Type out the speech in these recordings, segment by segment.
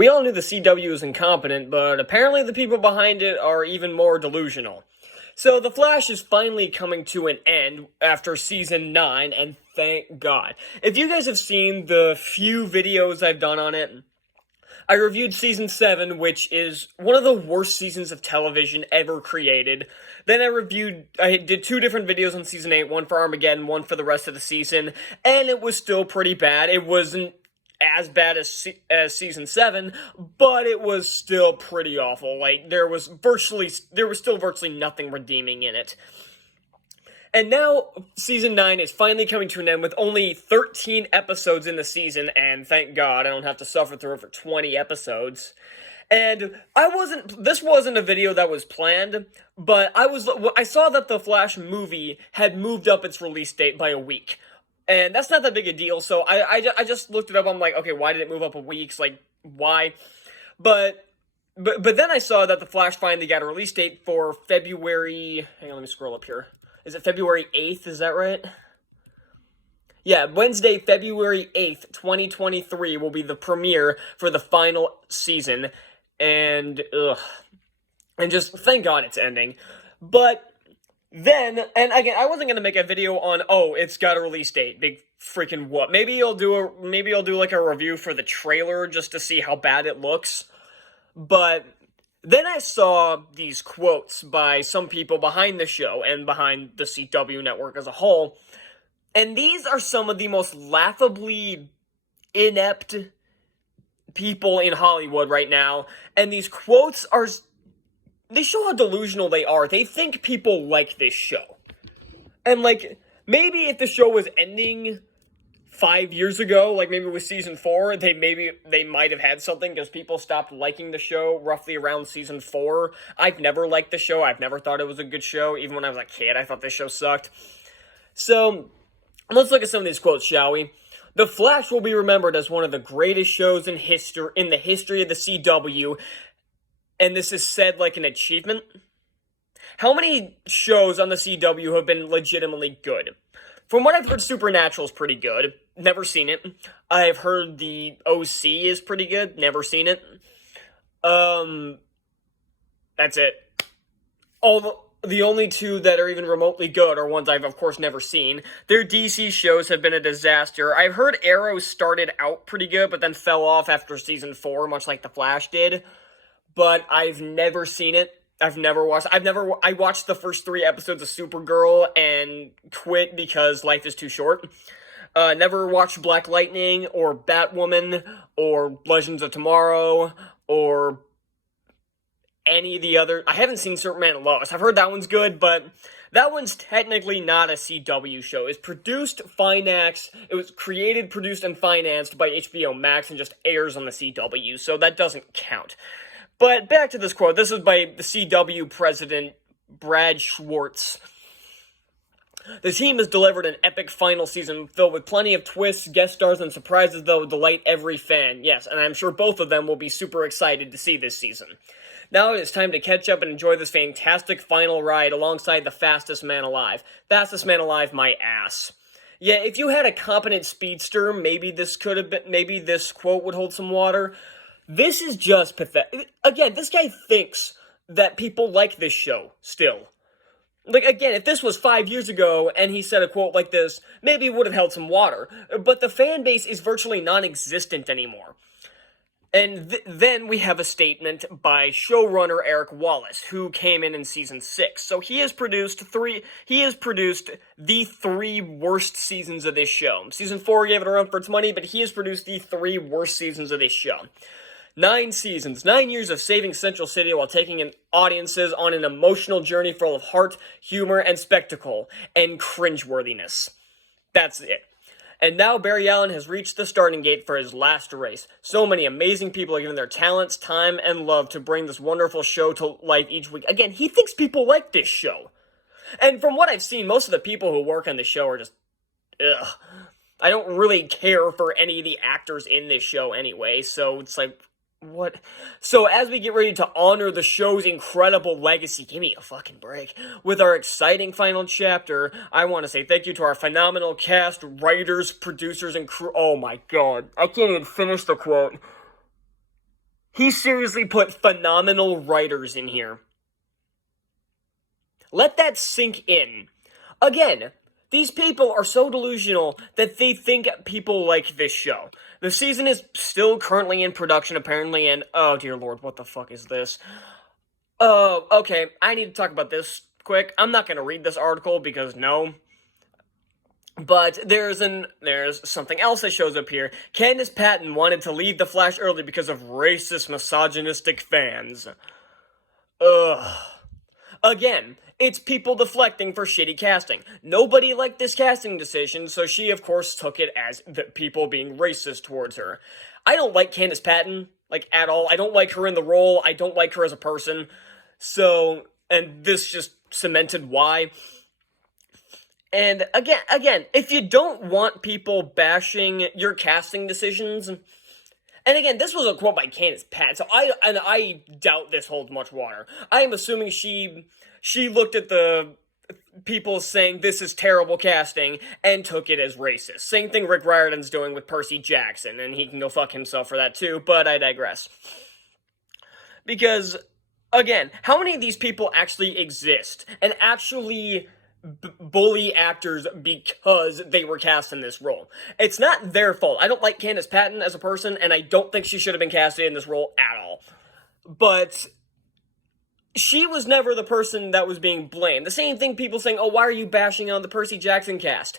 We all knew the CW was incompetent, but apparently the people behind it are even more delusional. So The Flash is finally coming to an end after season 9, and thank God. If you guys have seen the few videos I've done on it, I reviewed season 7, which is one of the worst seasons of television ever created. Then I did 2 different videos on season 8, one for Armageddon, one for the rest of the season, and it was still pretty bad. It wasn't as bad as season 7, but it was still pretty awful. Like, there was still virtually nothing redeeming in it. And now, season 9 is finally coming to an end with only 13 episodes in the season, and thank God I don't have to suffer through it for 20 episodes. And this wasn't a video that was planned, but I saw that the Flash movie had moved up its release date by a week. And that's not that big a deal, so I just looked it up. I'm like, okay, why did it move up a week? Like, why? But then I saw that The Flash finally got a release date for February... Hang on, let me scroll up here. Is it February 8th? Is that right? Yeah, Wednesday, February 8th, 2023 will be the premiere for the final season. And, just thank God it's ending. But... Then, and again, I wasn't gonna make a video on, oh, it's got a release date, big freaking what. Maybe I'll do like a review for the trailer just to see how bad it looks. But then I saw these quotes by some people behind the show and behind the CW network as a whole. And these are some of the most laughably inept people in Hollywood right now. And these quotes they show how delusional they are. They think people like this show. And, like, maybe if the show was ending 5 years ago, like maybe with season 4, they might have had something because people stopped liking the show roughly around season 4. I've never liked the show. I've never thought it was a good show. Even when I was a kid, I thought this show sucked. So, let's look at some of these quotes, shall we? The Flash will be remembered as one of the greatest shows in the history of the CW. And this is said like an achievement. How many shows on the CW have been legitimately good? From what I've heard, Supernatural's pretty good. Never seen it. I've heard the OC is pretty good. Never seen it. That's it. The only 2 that are even remotely good are ones I've, of course, never seen. Their DC shows have been a disaster. I've heard Arrow started out pretty good, but then fell off after season 4, much like The Flash did. But I've never seen it. I watched the first 3 episodes of Supergirl and quit because life is too short. Never watched Black Lightning or Batwoman or Legends of Tomorrow or any of the other... I haven't seen Superman and Lois. I've heard that one's good, but that one's technically not a CW show. It's it was created, produced, and financed by HBO Max and just airs on the CW, so that doesn't count. But back to this quote. This is by the CW president, Brad Schwartz. The team has delivered an epic final season filled with plenty of twists, guest stars, and surprises that will delight every fan. Yes, and I'm sure both of them will be super excited to see this season. Now it is time to catch up and enjoy this fantastic final ride alongside the fastest man alive. Fastest man alive, my ass. Yeah, if you had a competent speedster, maybe this quote would hold some water. This is just pathetic. Again, this guy thinks that people like this show still. Like, again, if this was 5 years ago and he said a quote like this, maybe it would have held some water. But the fan base is virtually non-existent anymore. And then we have a statement by showrunner Eric Wallace, who came in season 6. So he has produced the 3 worst seasons of this show. Season 4 gave it a run for its money, but he has produced the 3 worst seasons of this show. 9 seasons, 9 years of saving Central City while taking in audiences on an emotional journey full of heart, humor, and spectacle, and cringeworthiness. That's it. And now Barry Allen has reached the starting gate for his last race. So many amazing people are giving their talents, time, and love to bring this wonderful show to life each week. Again, he thinks people like this show. And from what I've seen, most of the people who work on the show are just, ugh. I don't really care for any of the actors in this show anyway, so it's like, what? So as we get ready to honor the show's incredible legacy, give me a fucking break, with our exciting final chapter, I want to say thank you to our phenomenal cast, writers, producers, and crew. Oh my god, I can't even finish the quote. He seriously put phenomenal writers in here. Let that sink in. Again, these people are so delusional that they think people like this show. The season is still currently in production, apparently, and oh dear lord, what the fuck is this? Oh, okay, I need to talk about this quick. I'm not gonna read this article because no. But there's something else that shows up here. Candace Patton wanted to leave The Flash early because of racist, misogynistic fans. Ugh. Again, it's people deflecting for shitty casting. Nobody liked this casting decision, so she, of course, took it as the people being racist towards her. I don't like Candace Patton, like, at all. I don't like her in the role. I don't like her as a person. So, and this just cemented why. And again, if you don't want people bashing your casting decisions, and again, this was a quote by Candace Patton, so I doubt this holds much water. I am assuming she looked at the people saying this is terrible casting and took it as racist. Same thing Rick Riordan's doing with Percy Jackson, and he can go fuck himself for that too, but I digress. Because, again, how many of these people actually exist and actually bully actors because they were cast in this role? It's not their fault. I don't like Candace Patton as a person, and I don't think she should have been casted in this role at all. But she was never the person that was being blamed. The same thing people saying, oh, why are you bashing on the Percy Jackson cast?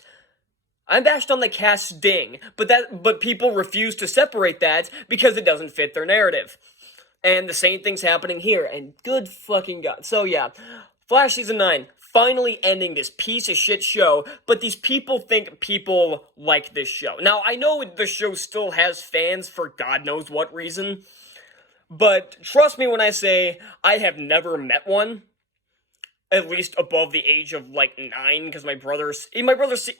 I'm bashed on the casting, but people refuse to separate that because it doesn't fit their narrative. And the same thing's happening here, and good fucking god. So yeah, Flash Season 9, finally ending this piece of shit show, but these people think people like this show. Now, I know the show still has fans for God knows what reason, but trust me when I say I have never met one, at least above the age of, like, 9, because my brother's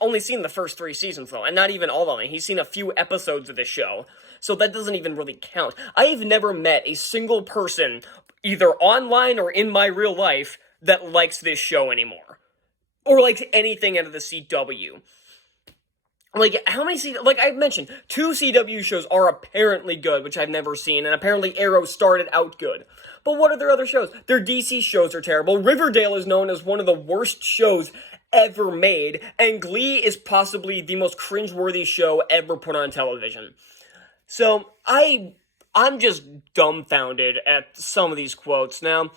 only seen the first 3 seasons, though, and not even all of them. He's seen a few episodes of this show, so that doesn't even really count. I have never met a single person, either online or in my real life, that likes this show anymore. Or likes anything out of the CW. Like, how many like I mentioned, 2 CW shows are apparently good, which I've never seen, and apparently Arrow started out good. But what are their other shows? Their DC shows are terrible. Riverdale is known as one of the worst shows ever made, and Glee is possibly the most cringeworthy show ever put on television. So, I'm just dumbfounded at some of these quotes. Now,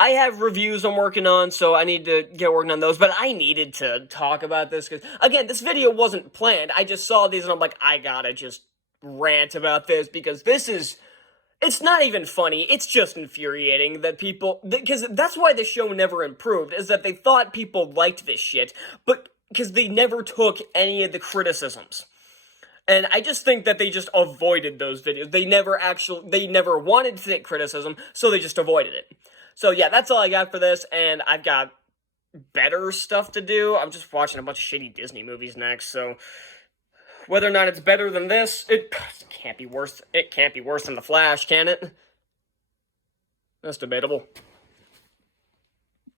I have reviews I'm working on, so I need to get working on those, but I needed to talk about this, because, again, this video wasn't planned. I just saw these, and I'm like, I gotta just rant about this, because it's not even funny, it's just infuriating that people, because that's why the show never improved, is that they thought people liked this shit, but because they never took any of the criticisms. And I just think that they just avoided those videos. They never wanted to take criticism, so they just avoided it. So yeah, that's all I got for this, and I've got better stuff to do. I'm just watching a bunch of shitty Disney movies next, so whether or not it's better than this, it can't be worse. It can't be worse than The Flash, can it? That's debatable.